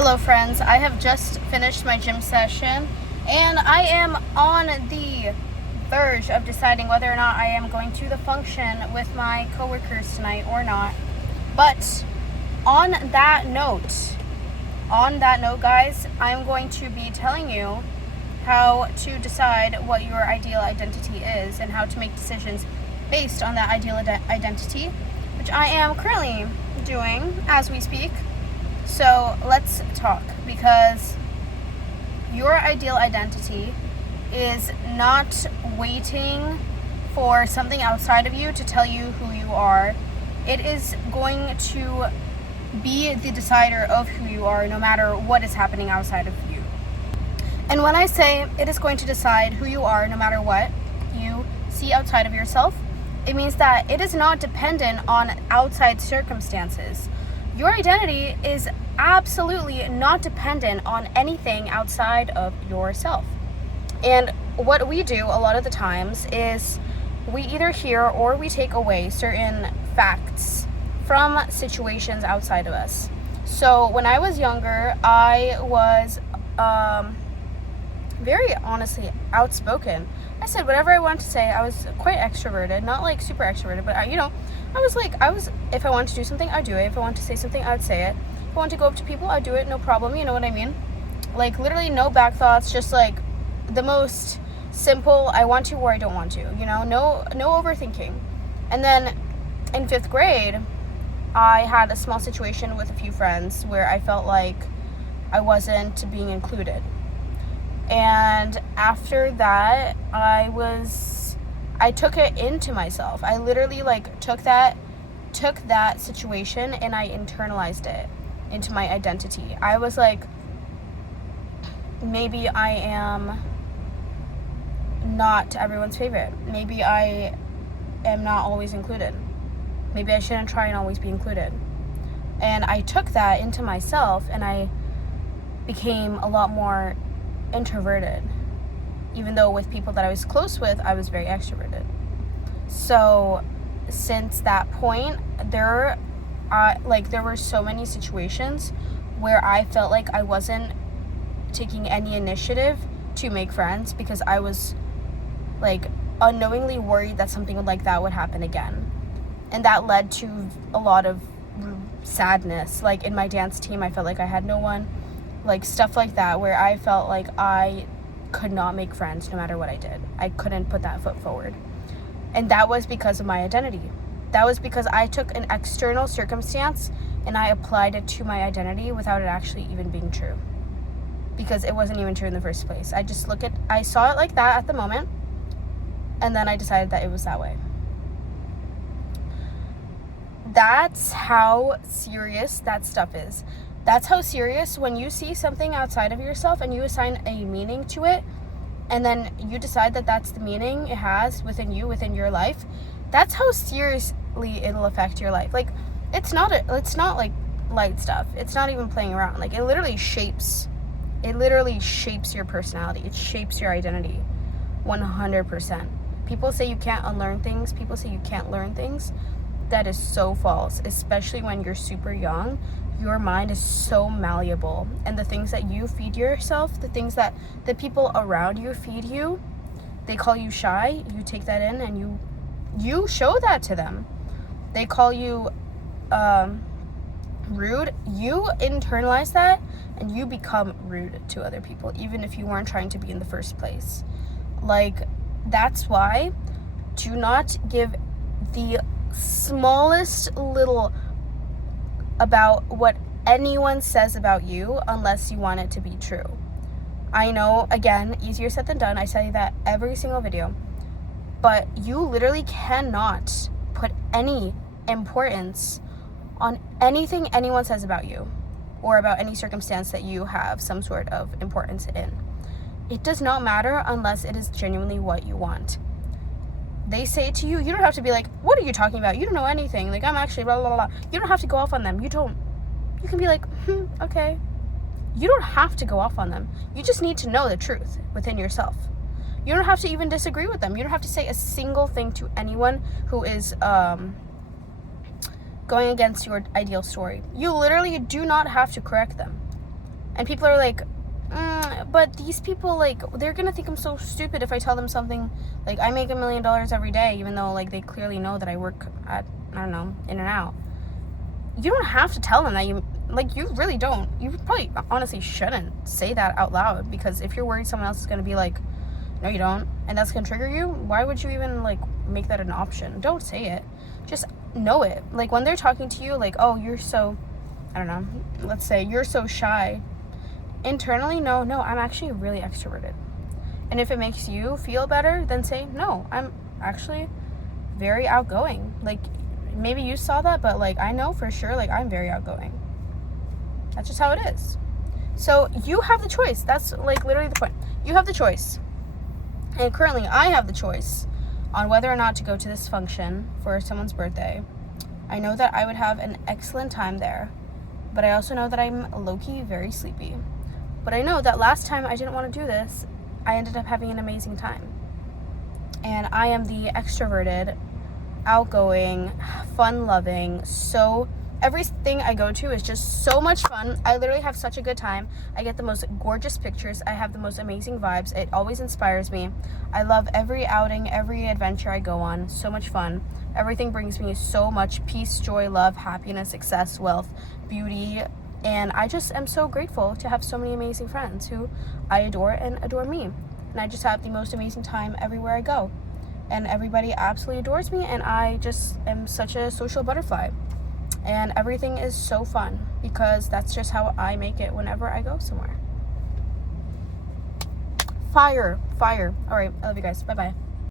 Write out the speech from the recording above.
Hello friends, I have just finished my gym session and I am on the verge of deciding whether or not I am going to the function with my coworkers tonight or not. But on that note guys, I'm going to be telling you how to decide what your ideal identity is and how to make decisions based on that ideal identity, which I am currently doing as we speak. So let's talk, because your ideal identity is not waiting for something outside of you to tell you who you are. It is going to be the decider of who you are no matter what is happening outside of you. And when I say it is going to decide who you are no matter what you see outside of yourself, it means that it is not dependent on outside circumstances. Your identity is absolutely not dependent on anything outside of yourself. And what we do a lot of the times is we either hear or we take away certain facts from situations outside of us. So when I was younger, I was very honestly outspoken. I said whatever I wanted to say. I was quite extroverted, not like super extroverted, but if I wanted to do something, I'd do it. If I wanted to say something, I'd say it. If I wanted to go up to people, I'd do it, no problem, you know what I mean? Like, literally no back thoughts, just like the most simple, I want to or I don't want to, you know? No overthinking. And then in 5th grade, I had a small situation with a few friends where I felt like I wasn't being included. And after that, I took it into myself. I literally took that situation and I internalized it into my identity. I was like, maybe I am not everyone's favorite. Maybe I am not always included. Maybe I shouldn't try and always be included. And I took that into myself and I became a lot more introverted, even though with people that I was close with, I was very extroverted. So since that point, there were so many situations where I felt like I wasn't taking any initiative to make friends because I was unknowingly worried that something like that would happen again. And that led to a lot of sadness. Like in my dance team, I felt like I had no one. Stuff like that, where I felt like I could not make friends no matter what I did. I couldn't put that foot forward. And that was because of my identity. That was because I took an external circumstance and I applied it to my identity without it actually even being true. Because it wasn't even true in the first place. I saw it like that at the moment, and then I decided that it was that way. That's how serious that stuff is. That's how serious when you see something outside of yourself and you assign a meaning to it, and then you decide that that's the meaning it has within you, within your life. That's how seriously it'll affect your life. It's not like light stuff. It's not even playing around. It literally shapes your personality. It shapes your identity 100%. People say you can't unlearn things. People say you can't learn things. That is so false, especially when you're super young. Your mind is so malleable, and the things that you feed yourself, the things that the people around you feed you, they call you shy, you take that in and you show that to them. They call you rude, you internalize that and you become rude to other people, even if you weren't trying to be in the first place. That's why do not give the smallest little about what anyone says about you unless you want it to be true. I know, again, easier said than done. I say that every single video. But you literally cannot put any importance on anything anyone says about you or about any circumstance that you have some sort of importance in. It does not matter unless it is genuinely what you want. They say it to you, you don't have to be like, what are you talking about? You don't know anything. I'm actually blah, blah, blah, blah. You don't have to go off on them. You can be like, okay. You don't have to go off on them. You just need to know the truth within yourself. You don't have to even disagree with them. You don't have to say a single thing to anyone who is going against your ideal story. You literally do not have to correct them. And people are like, but these people, like, they're gonna think I'm so stupid if I tell them something, like, I make $1 million every day, even though, like, they clearly know that I work at, I don't know, In and Out. You don't have to tell them that you really don't. You probably honestly shouldn't say that out loud, because if you're worried someone else is gonna be like, no you don't, and that's gonna trigger you, why would you even, like, make that an option? Don't say it. Just know it. Like, when they're talking to you, like, oh, you're so, I don't know, let's say you're so shy. Internally, no, I'm actually really extroverted. And if it makes you feel better, then say, no, I'm actually very outgoing. Like, maybe you saw that, but, like, I know for sure, like, I'm very outgoing. That's just how it is. So you have the choice. That's, like, literally the point. You have the choice. And currently, I have the choice on whether or not to go to this function for someone's birthday. I know that I would have an excellent time there, but I also know that I'm low-key very sleepy. But I know that last time I didn't want to do this, I ended up having an amazing time. And I am the extroverted, outgoing, fun-loving, everything I go to is just so much fun. I literally have such a good time. I get the most gorgeous pictures. I have the most amazing vibes. It always inspires me. I love every outing, every adventure I go on. So much fun. Everything brings me so much peace, joy, love, happiness, success, wealth, beauty. And I just am so grateful to have so many amazing friends who I adore and adore me. And I just have the most amazing time everywhere I go. And everybody absolutely adores me, and I just am such a social butterfly. And everything is so fun because that's just how I make it whenever I go somewhere. Fire. All right, I love you guys. Bye-bye.